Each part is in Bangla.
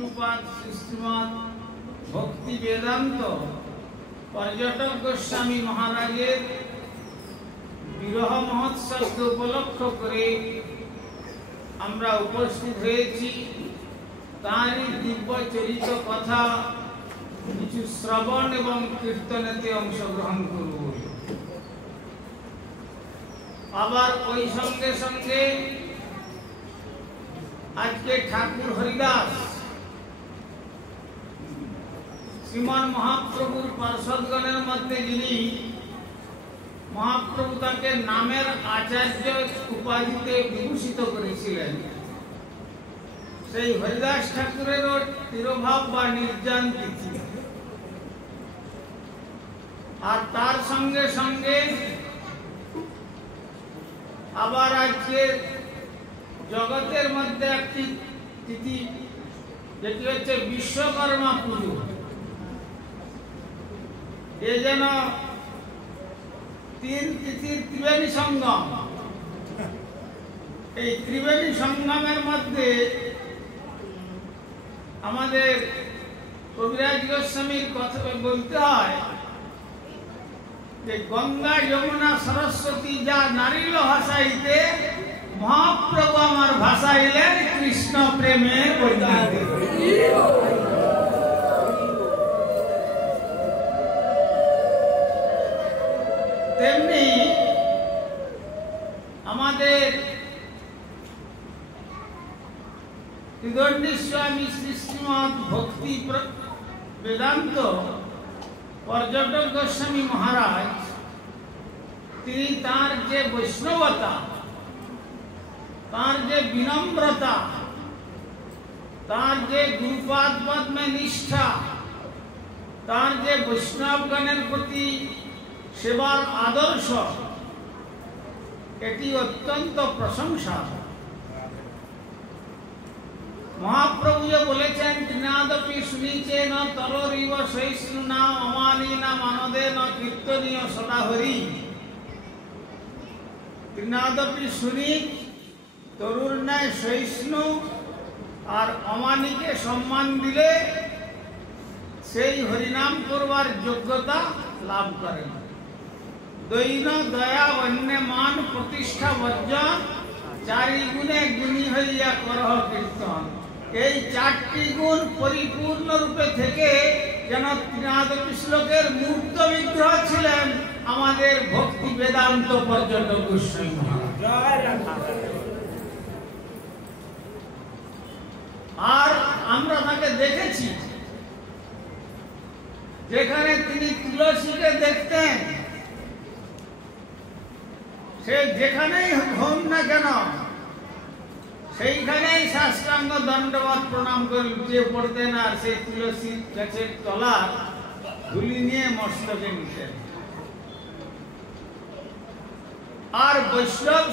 বিষ্ণুপাদ শ্রীশ্রীমৎ ভক্তি বেদান্ত পর্যটক গোস্বামী মহারাজের বিরহ মহোৎসবকে উপলক্ষ করে আমরা উপস্থিত হয়েছি। তাঁরই দিব্য চরিত কথা কিছু শ্রবণ এবং কীর্তনেতে অংশগ্রহণ করব। আবার ওই সঙ্গে সঙ্গে আজকে ঠাকুর হরিদাস শ্রীমান মহাপ্রভুর পার্ষদগণের মধ্যে যিনি মহাপ্রভু তাকে নামের আচার্য উপাধিতে বিভূষিত করেছিলেন, সেই হরিদাস ঠাকুরেরও তিরোভাব বা নির্যান তিথি। আর তার সঙ্গে সঙ্গে আবার আজকে জগতের মধ্যে একটি তিথি যেটি হচ্ছে বিশ্বকর্মা পুজো। এ যেন তিন তিথির ত্রিবেণী সঙ্গম। এই ত্রিবেণী সঙ্গমের মধ্যে আমাদের কবিরাজ গোস্বামীর কথা বলতে হয় যে গঙ্গা যমুনা সরস্বতী যা নারীল ভাষাইতে, মহাপ্রভু আমার ভাষাইলেন কৃষ্ণ প্রেমের বৈদ্যুতিক। তেমনি আমাদের ত্রিদণ্ডী স্বামী শ্রীশ্রীমৎ ভক্তি বেদান্ত পর্যটক গোস্বামী মহারাজ, তিনি তার যে বৈষ্ণবতা, তার যে বিনম্রতা, তার যে গুরুপাদ পদ্মে নিষ্ঠা, তার যে বৈষ্ণবগণের প্রতি সেবার আদর্শ, এটি অত্যন্ত প্রশংসা। মহাপ্রভু যে বলেছেন তৃণাদপি শুনিছে ন তররিব সহিষ্ণু না অমানি না মানদে ন কীর্তনীয় সদা হরি। তৃণাদপি শুনি, তরুর ন্যায় সহিষ্ণু আর অমানিকে সম্মান দিলে সেই হরিনাম করবার যোগ্যতা লাভ করেন। দৈন দয়া অন্য মান প্রতিষ্ঠা বর্জন, চারি গুণে গুণী হইয়া করহ কীর্তন। এই চারটি গুণ পরিপূর্ণ রূপে থেকে যেন ত্রিনাদপি শ্লোকের মূর্ত বিগ্রহ ছিলেন আমাদের ভক্তি বেদান্ত পর্যটক গোস্বামী মহারাজ। আর আমরা তাকে দেখেছি যেখানে তিনি তুলসীকে দেখতেন, সে যেখানেই হোক না কেন সেইখানেই সাষ্টাঙ্গ দণ্ডবত প্রণাম করে লুটিয়ে পড়তেন, আর সেই তুলসী গাছের তলার ধুলি নিয়ে মস্তকে নিতেন। আর বৈষ্ণব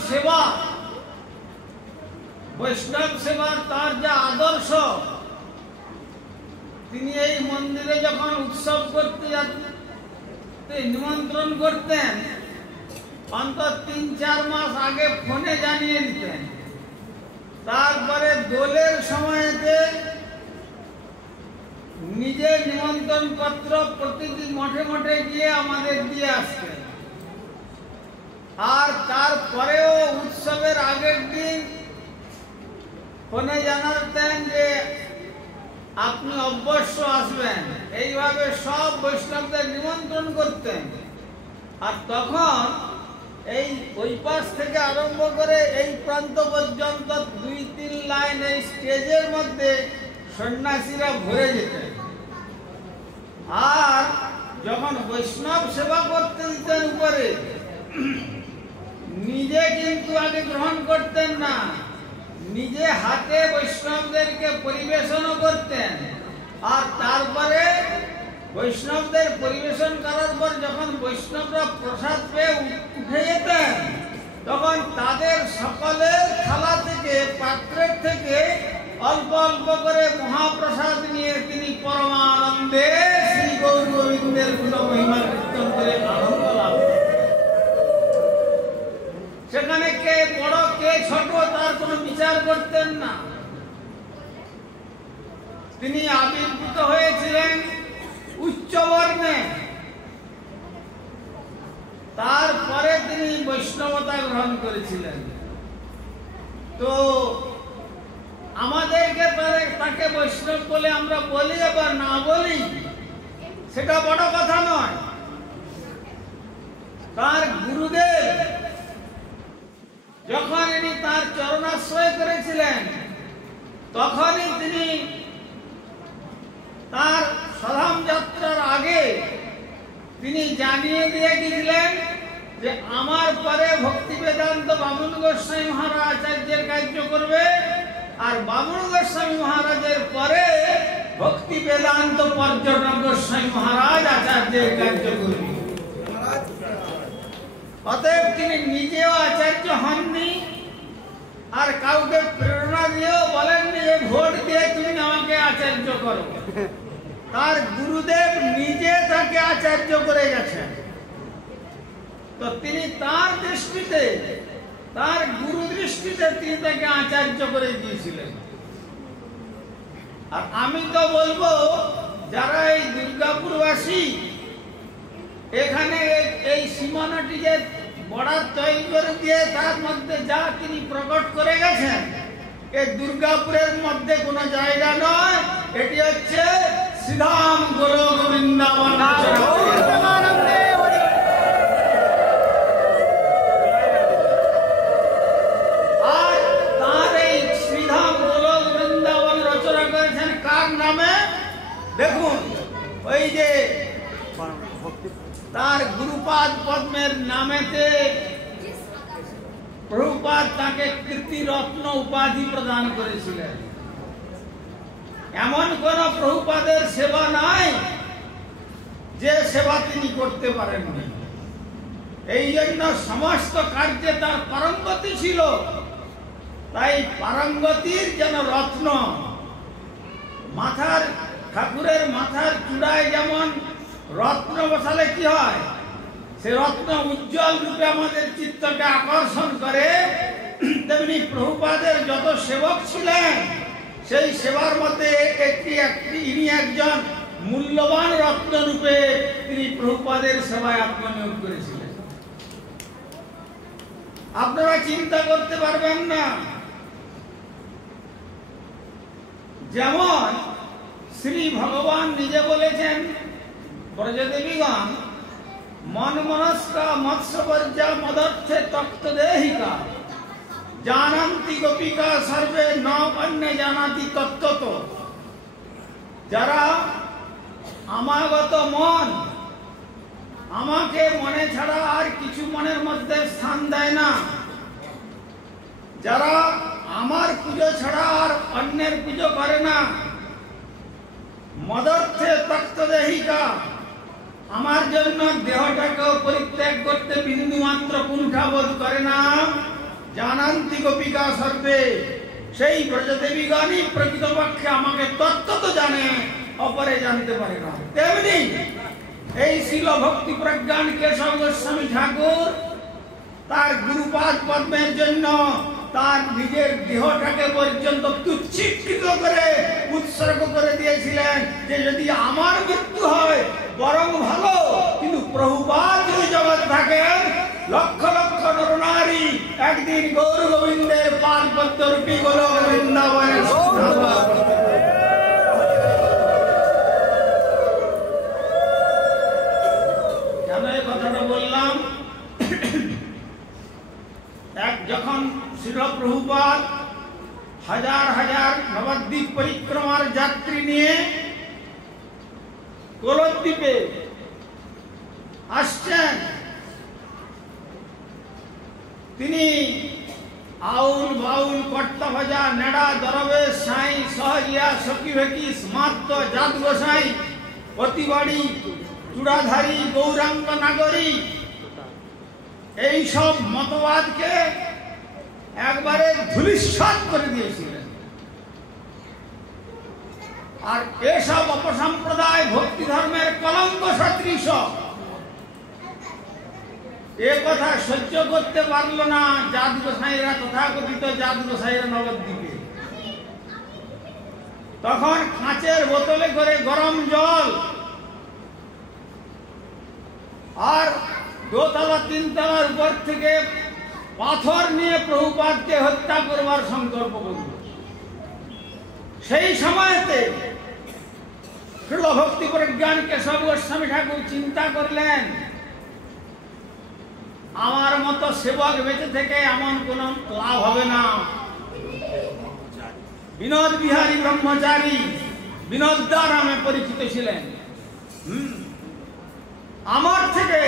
সেবার তার যা আদর্শ, তিনি এই মন্দিরে যখন উৎসব করতে নিমন্ত্রণ করতেন, অন্তত ৩-৪ মাস আগে ফোনে জানিয়ে দিতেন। তারপরে দোলের সময়তে নিজের নিমন্ত্রণ পত্র প্রতিটি মঠে মঠে গিয়ে আমাদের দিয়ে আসতেন। আর তারপরেও উৎসবের আগের দিন ফোনে জানাতেন যে আপনি অবশ্য আসবেন। এইভাবে সব বৈষ্ণবদের নিমন্ত্রণ করতেন। আর তখন এই ওই পাশ থেকে আরম্ভ করে এই প্রান্ত পর্যন্ত 2-3 লাইন এই স্টেজের মধ্যে সন্ন্যাসীরা ভরে যেতেন। আর যখন বৈষ্ণব সেবা করতে দিতেন উপরে, নিজে কিন্তু আগে গ্রহণ করতেন না, নিজে হাতে বৈষ্ণবদেরকে পরিবেশনও করতেন। আর তারপরে বৈষ্ণবদের পরিবেশন করার পর যখন বৈষ্ণবরা প্রসাদ পেয়ে উঠে যেতেন, তখন তাদের সকলের থালা থেকে, পাত্রের থেকে অল্প অল্প করে মহাপ্রসাদ নিয়ে তিনি পরমানন্দে শ্রী গৌর গোবিন্দের গুণ মহিমা কীর্তন করে আনন্দ লাভ করেন। সেখানে কে বড় কে ছোট তার কোনো বিচার করতেন না। তিনি আবির্ভূত হয়েছিলেন উচ্চ বর্ণে, তারপরে তিনি বৈষ্ণবতা গ্রহণ করেছিলেন। তো আমাদেরকে তাকে বৈষ্ণব বলে আমরা বলি আবার না বলি, সেটা বড় কথা নয়। তার গুরুদেব যখন ইনি তার চরণাশ্রয় করেছিলেন, তখনই তিনি তার সাধাম যাত্রার আগে তিনি জানিয়ে দিয়ে গিয়েছিলেন যে আমার পরে ভক্তি বেদান্ত বামুন গোস্বামী মহারাজ আচার্যের কার্য করবে, আর বামুন গোস্বামী মহারাজের পরে ভক্তি বেদান্ত পর্যটন গোস্বামী মহারাজ আচার্যের কার্য করবে। অতএব তিনি নিজেও আচার্য হননি, আর কাউকে প্রেরণা দিয়েও বলেননি যে ভোট দিয়ে তুমি আমাকে আচার্য করো। তার গুরুদেব নিজে তাকে আচার্য করে গেছেন। তো তিনি তার দৃষ্টিতে, তার গুরু দৃষ্টিতে তিনি তাকে আচার্য করে দিয়েছিলেন। আর আমি তো বলবো, যারা এই দুর্গাপুরবাসী এখানে এই সীমানাটি যে বর্ডার তৈরি করে দিয়ে তার মধ্যে যা তিনি প্রকট করে গেছেন, এই দুর্গাপুরের মধ্যে কোনো জায়গা নয়, এটি হচ্ছে শ্রীধাম গোলক বৃন্দাবন। আর তার এই শ্রীধাম গোলক বৃন্দাবন রচনা করেছেন কার নামে? দেখুন, ওই যে তার গুরুপাদ পদ্মের নামেতে প্রভুপাদ তাকে কীর্তিরত্ন উপাধি প্রদান করেছিলেন। এমন কোন প্রভুপাদের সেবা নাই যে সেবা তিনি করতে পারেননি। এই জন্য সমস্ত কার্যে তার পারঙ্গতি ছিল। তাই পারঙ্গতির যেন রত্ন, মাথার ঠাকুরের মাথার চূড়ায় যেমন রত্ন বসালে কি হয়, সে রত্ন উজ্জ্বল রূপে আমাদের চিত্তকে আকর্ষণ করে, তেমনি প্রভুপাদের যত সেবক ছিলেন সেই সেবার মধ্যে ইনি একজন মূল্যবান রত্ন রূপে তিনি প্রভুপাদের সেবায় আত্মনিয়োগ করেছিলেন। আপনারা চিন্তা করতে পারবেন না, যেমন শ্রী ভগবান নিজে বলেছেন, ব্রজদেবীগণ মন মনস্কা মৎস্যবর্জা মদর্থে তক্ত দেহিকা জানান্তি গোপিকা সর্বে ন অন্য জানাতি তত্ত্বত। যারা আমাগত মন, আমাকে মনে ছাড়া আর কিছু মনের মধ্যে স্থান দেয় না, যারা আমার পুজো ছাড়া আর অন্যের পুজো করে না, মদর্থে তক্ত দেহিকা, আমার জন্য দেহটাকেও পরিত্যাগ করতে বিন্দু মাত্র কুণ্ঠাবোধ করে না, জানান্তি গোপিকা সর্বে, সেই ব্রজদেবীগণই প্রকৃতপক্ষে আমাকে তত্ত্ব জানে, অপরে জানতে পারে না। তেমনি এই শিল ভক্তি প্রজ্ঞান কেশব গোস্বামী ঠাকুর তার গুরুপাদ পদ্মের জন্য তার নিজের দেহটাকে পর্যন্ত তুচ্ছীকৃত করে উৎসর্গ করে দিয়েছিলেন, যে যদি আমার মৃত্যু হয় বরং ভালো, কিন্তু প্রভুপাদ যদি জগৎ থাকেন, লক্ষ লক্ষ নরনারী একদিন গৌর গোবিন্দের পাদ পদ্ম রূপী গোলক বৃন্দাবনে। কেন এই কথাটা বললাম? যখন শ্রীল প্রভুপাদ হাজার হাজার নবদ্বীপ পরিক্রমার যাত্রী নিয়ে কোলদ্বীপে আসছেন, তিনি আউল বাউল কর্তা ভাজা নেড়া দরবেশ সাই সহজিয়া সখী ভেকি স্মার্ত জাত গোসাই অতিবাড়ি চূড়াধারী গৌরাঙ্গ নাগরী, এই সব মতবাদকে একবারে ধূলিসাৎ করে দিয়েছিলেন। আর এসব অপসম্প্রদায় ভক্তি ধর্মের কলঙ্ক সদৃশ, এ কথা সহ্য করতে পারল না জাত গোসাইরা, তথাকথিত জাত গোসাইরা নবদ্বীপে। তখন কাঁচের বোতলে করে গরম জল আর দোতলা তিনতলার উপর থেকে পাথর নিয়ে প্রভুপাদকে হত্যা করবার সংকল্প করল। সেই সময়তে শ্রীল ভক্তি প্রজ্ঞান কেশব গোস্বামী ঠাকুর চিন্তা করলেন, আমার মতো সেবক বেঁচে থেকে এমন কোন লাভ হবে না। বিনোদ বিহারী ব্রহ্মচারী বিনোদদা নামে পরিচিত ছিলেন। আমার থেকে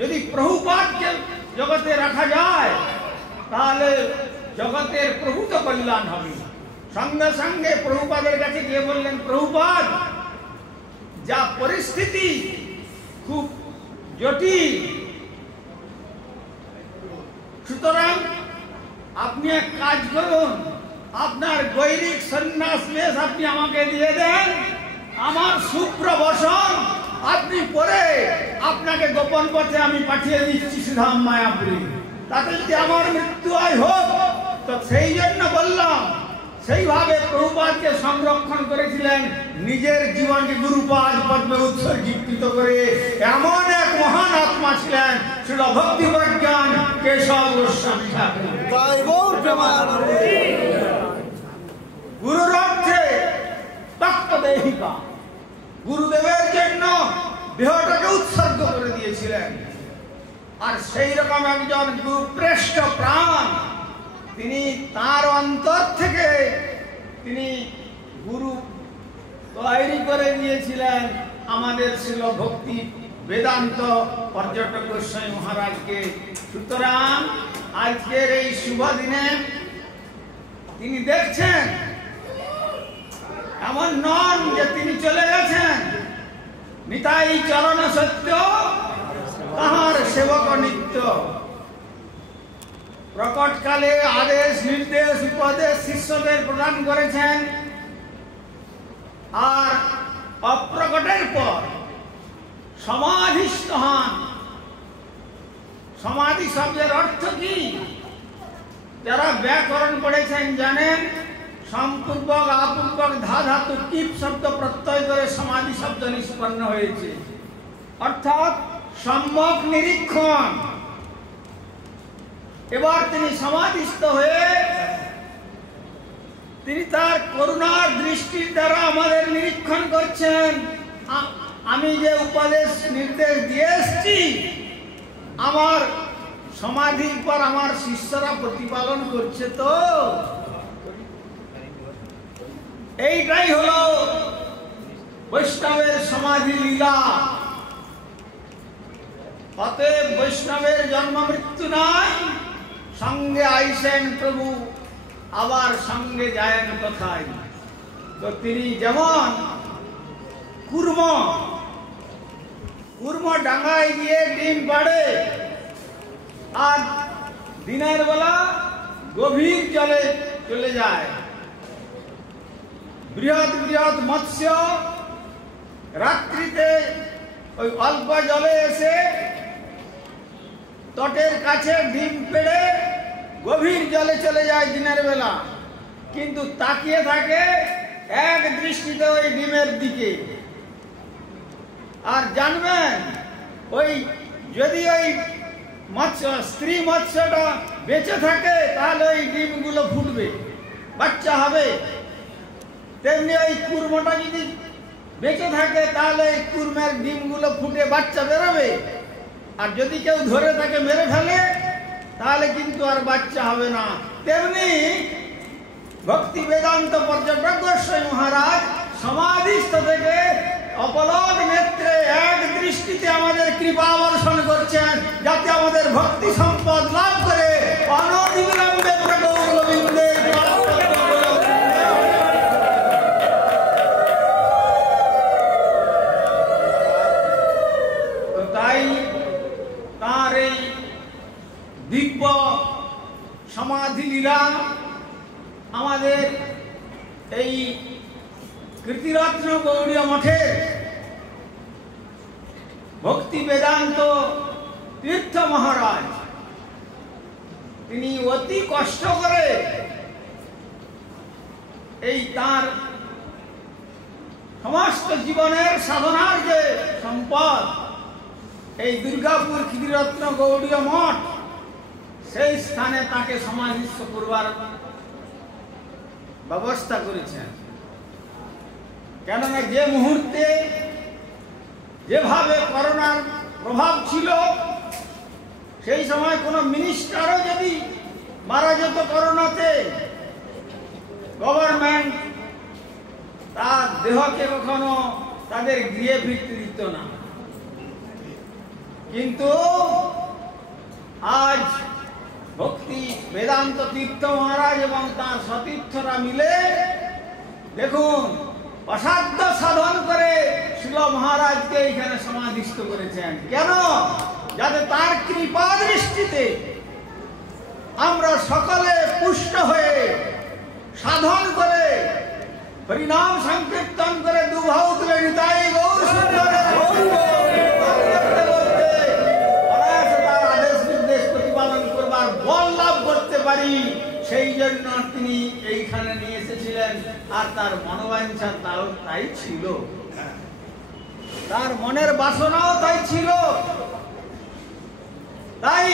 যদি প্রভুপাদকে জগতে রাখা যায় তাহলে জগতের প্রভূত কল্যাণ হবে। সঙ্গে সঙ্গে প্রভুপাদের কাছে গিয়ে বললেন, প্রভুপাদ, যা পরিস্থিতি খুব জটিল, সুতরাং আপনি এক কাজ করুন, আপনার গৈরিক সন্ন্যাস বেশ আপনি আমাকে দিয়ে দেন, আমার শুভ্র বসন আপনি পরে আপনাকে গোপন পথে আমি পাঠিয়ে দিচ্ছি শ্রীধাম মায়াপুরী, তাতে যদি আমার মৃত্যু হয় হোক। তো সেই জন্য বললাম, সেইভাবে প্রভুপাদকে সংরক্ষণ করেছিলেন, নিজের জীবনকে গুরুপাদ পদ্মে উৎসর্গীকৃত করে। এমন এক মহান আত্মা ছিলেন শ্রীল ভক্তি প্রজ্ঞান কেশব গোস্বামী ঠাকুর। গুরুর অর্থে তত্ত্বদেহিকা, গুরুদেবের জন্য দেহটাকে উৎসর্গ করে দিয়েছিলেন। আর সেই রকম একজন গুরুপ্রেষ্ঠ প্রাণ, তিনি তার অন্তর থেকে তিনি গুরু তৈরি করে দিয়েছিলেন আমাদের শ্রীল ভক্তি বেদান্ত পর্যটক গোস্বামী মহারাজকে। সুতরাং আজকের এই শুভ দিনে তিনি দেখছেন, এমন নন যে তিনি চলে গেছেন, নিতাই চরণ সত্য তাহার সেবক নিত্য। প্রকটকালে আদেশ নির্দেশ উপদেশ শিষ্যদের প্রদান করেছেন, আর অপ্রকটের পর সমাধিস্থ হন। সমাধি শব্দের অর্থ কি? যারা ব্যাকরণ পড়েছেন জানেন, সম্পূর্বক আপূর্বক ধা ধাতু কিপ শব্দ প্রত্যয় করে সমাধি শব্দ নিষ্পন্ন হয়েছে, অর্থাৎ সম্যক নিরীক্ষণ। এবার তিনি সমাধিস্থ হয়ে তিনি তার করুণার দৃষ্টির দ্বারা আমাদের নিরীক্ষণ করছেন। আমি যে উপদেশ নির্দেশ দিয়ে এসছি, আমার সমাধির পর আমার শিষ্যরা প্রতিপালন করছে। তো এইটাই হলো বৈষ্ণবের সমাধি লীলা। অতএব বৈষ্ণবের জন্ম মৃত্যু নাই, সঙ্গে আইসেন প্রভু, আবার সঙ্গে যায়েন কোথায়। তো তিনি যেমন কুর্ম ডাঙায় গিয়ে ডিম পাড়ে, আর দিনের বেলা গভীর জলে চলে যায়। বৃহৎ বৃহৎ মৎস্য রাত্রিতে ওই অল্প জলে এসে তটের কাছে ডিম পেড়ে গভীর জলে চলে যায় দিনের বেলা, কিন্তু তাকিয়ে থাকে এক দৃষ্টিতে ওই ডিমের দিকে। আর জানবেন, ওই যদি ওই স্ত্রী মৎস্যটা বেঁচে থাকে তাহলে ওই ডিমগুলো ফুটবে, বাচ্চা হবে। তেমনি ওই কুর্মটা যদি বেঁচে থাকে তাহলে এই কুর্মের ডিমগুলো ফুটে বাচ্চা বেরোবে। আর যদি কেউ ধরে তাকে মেরে ফেলে তাহলে কিন্তু আর বাচ্চা হবে না। তেমনি ভক্তি বেদান্ত পর্যটক গোস্বামী মহারাজ সমাধিস্থ থেকে অপলক নেত্রে এক দৃষ্টিতে আমাদের কৃপা বর্ষণ করছেন, যাতে আমাদের ভক্তি সম্পদ লাভ করে অনবিলম্বে প্রগৌর গোবিন্দের দিব্য সমাধি লীলা আমাদের এই কীর্তিরত্ন গৌড়ীয় মঠের ভক্তি বেদান্ত তীর্থ মহারাজ তিনি অতি কষ্ট করে এই তার সমস্ত জীবনের সাধনার যে সম্পদ, এই দুর্গাপুর ক্ষীররত্ন গৌড়ীয় মঠ, সেই স্থানে তাকে সমাধিস্থ করবার ব্যবস্থা করেছেন। কেননা যে মুহূর্তে যেভাবে করোনার প্রভাব ছিল, সেই সময় কোনো মিনিস্টারও যদি মারা যেত করোনাতে, গভর্নমেন্ট তার দেহকে কখনো তাদের গৃহে ফিরতে দিত না। কিন্তু আজ ভক্তি বেদান্ত তীর্থ মহারাজ এবং তার সতীর্থরা মিলে দেখুন অসাধ্য সাধন করে শিল মহারাজকে এখানে সমাধিস্থ করেছেন। কেন? যাতে তার কৃপা দৃষ্টিতে আমরা সকলে পুষ্ট হয়ে সাধন করে হরিনাম সংকীর্তন করে দুভাব তুলে নিতাই গৌর সুন্দরের তার আদেশ নির্দেশ প্রতিপালন করবার বল লাভ করতে পারি, সেই জন্য তিনি এইখানে নিয়ে এসেছিলেন। আর তার মনোবাঞ্ছা তাই ছিল, তার মনের বাসনাও তাই ছিল। তাই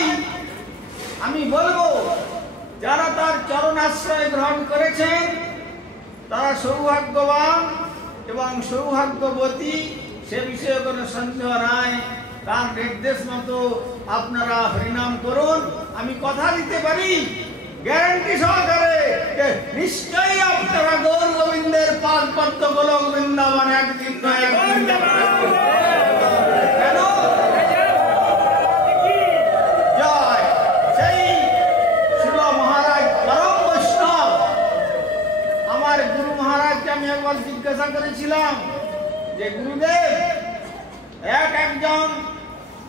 আমি বলবো, যারা তার চরণ আশ্রয় গ্রহণ করেছেন তারা সৌভাগ্যবান এবং সৌভাগ্যবতী, সে বিষয়ে কোনো সন্দেহ নাই। তার নির্দেশ মতো আপনারা হরিনাম করুন। আমি কথা দিতে পারি গ্যারান্টি সহকারে যে নিশ্চয়ই আপনারা গৌর গোবিন্দের পাদ পদ্ম গোলক বৃন্দাবন একদিন নয় একদিন কেন জয় সেই শিল মহারাজ পরম বৈষ্ণব। আমার গুরু মহারাজকে আমি একবার জিজ্ঞাসা করেছিলাম যে গুরুদেব, একজন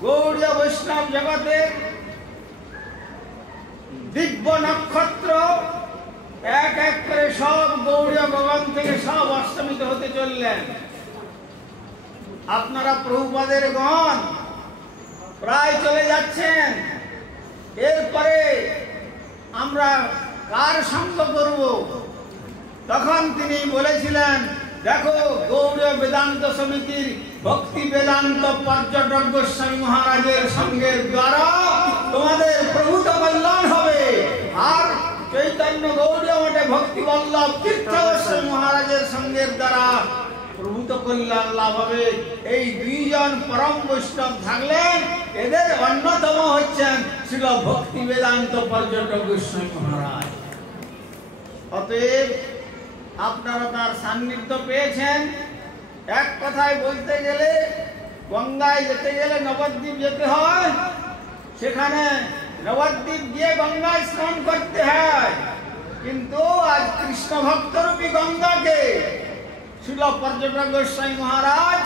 গৌড়ীয় বৈষ্ণব জগতের দিব্য নক্ষত্র এক এক করে সব গৌড়ীয় গগন থেকে সব অস্তমিত হতে চললেন। আপনারা প্রভুপাদের গণ প্রায় চলে যাচ্ছেন, এরপরে আমরা কার সঙ্গ করব? তখন তিনি বলেছিলেন, দেখো গৌড়ীয় বেদান্ত সমিতির ভক্তি বেদান্ত পর্যটক গোস্বামী মহারাজের সঙ্গের দ্বারা তোমাদের প্রভূত কল্যাণ হবে। আর চৈতন্য গৌড়ীয় মঠে ভক্তি বল্লভ তীর্থ গোস্বামী মহারাজের সঙ্গের দ্বারা প্রভূত কল্যাণ লাভ হবে। এই দুইজন পরম বৈষ্ণব থাকলেন, এদের অন্যতম হচ্ছেন শ্রীল ভক্তি বেদান্ত পর্যটক গোস্বামী মহারাজ। অতএব আপনারা তার সান্নিধ্য পেয়েছেন। এক কথায় বলতে গেলে, গঙ্গায় যেতে গেলে নবদ্বীপ যেতে হয়, সেখানে নবদ্বীপ গিয়ে গঙ্গায় স্নান করতে হয়। কিন্তু আজ কৃষ্ণ ভক্তরূপী গঙ্গাকে শিল পর্যটক গোস্বামী মহারাজ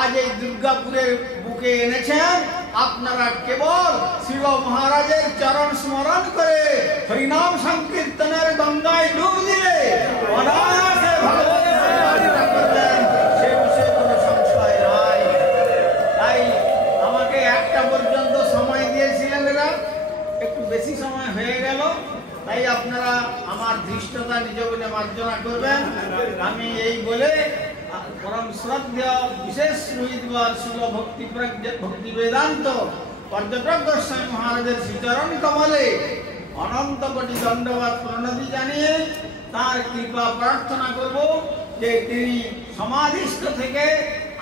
আজ এই দুর্গাপুরের বুকে এনেছেন। আপনারা কেবল শিল মহারাজের চরণ স্মরণ করে হরিনাম সংকীর্তনের গঙ্গায় ডুব দিলে অনায়াসে ভগবান করবেন, সে বিষয়ে কোনো সংশয় নাই। তাই আমাকে 1টা পর্যন্ত সময় দিয়েছিলেন, এরা একটু বেশি সময় হয়ে গেল। তাই আপনারা আমার ধৃষ্টতা নিজ বলে মার্জনা করবেন। আমি এই বলে পরম শ্রদ্ধেয় বিশেষ রোহিতবার শিল ভক্তি বেদান্ত পর্যটক গোস্বামী মহারাজের শ্রীচরণ কমলে অনন্ত কোটি দণ্ডবাদ প্রণতি জানিয়ে তার কৃপা প্রার্থনা করব যে তিনি সমাধিস্থ থেকে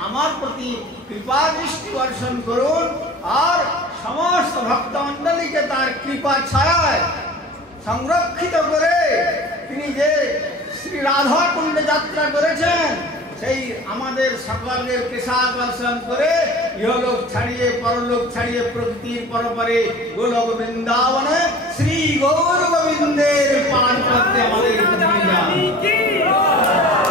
আমার প্রতি কৃপা দৃষ্টি বর্ষণ করুন আর সমস্ত ভক্তমণ্ডলীকে তার কৃপা ছায়ায় সংরক্ষিত করে তিনি যে শ্রী রাধা কুণ্ডে যাত্রা করেছেন, সেই আমাদের সকলের কেশাকর্ষণ করে ইহলোক ছাড়িয়ে পরলোক ছাড়িয়ে প্রকৃতির পরপারে গোলক বৃন্দাবনে শ্রী গৌর গোবিন্দের পান করতে আমাদের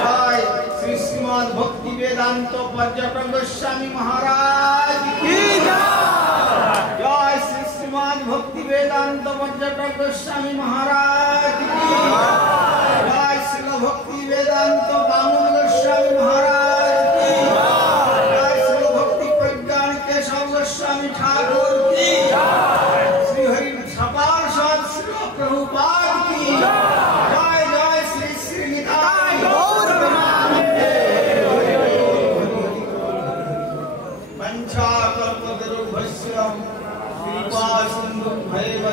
জয় শ্রী শ্রীমদ ভক্তি বেদান্ত পর্যটক গোস্বামী মহারাজ কি জয় শ্রী শ্রীমদ ভক্তি বেদান্ত পর্যটক গোস্বামী মহারাজ কি জয় শ্রী ভক্তি বেদান্ত বামুন গোস্বামী মহারাজ কি জয় শ্রী ভক্তি প্রজ্ঞান কেশব গোস্বামী ঠাকুর কি শ্রী হরি সপাল সৎ শ্রী প্রভুপাদ কি জয় জয় শ্রী শ্রী নিতাই গৌর প্রেমানন্দে। वंशाकल्पतरुभ्यश्च कृपा सिन्धुभ्यैव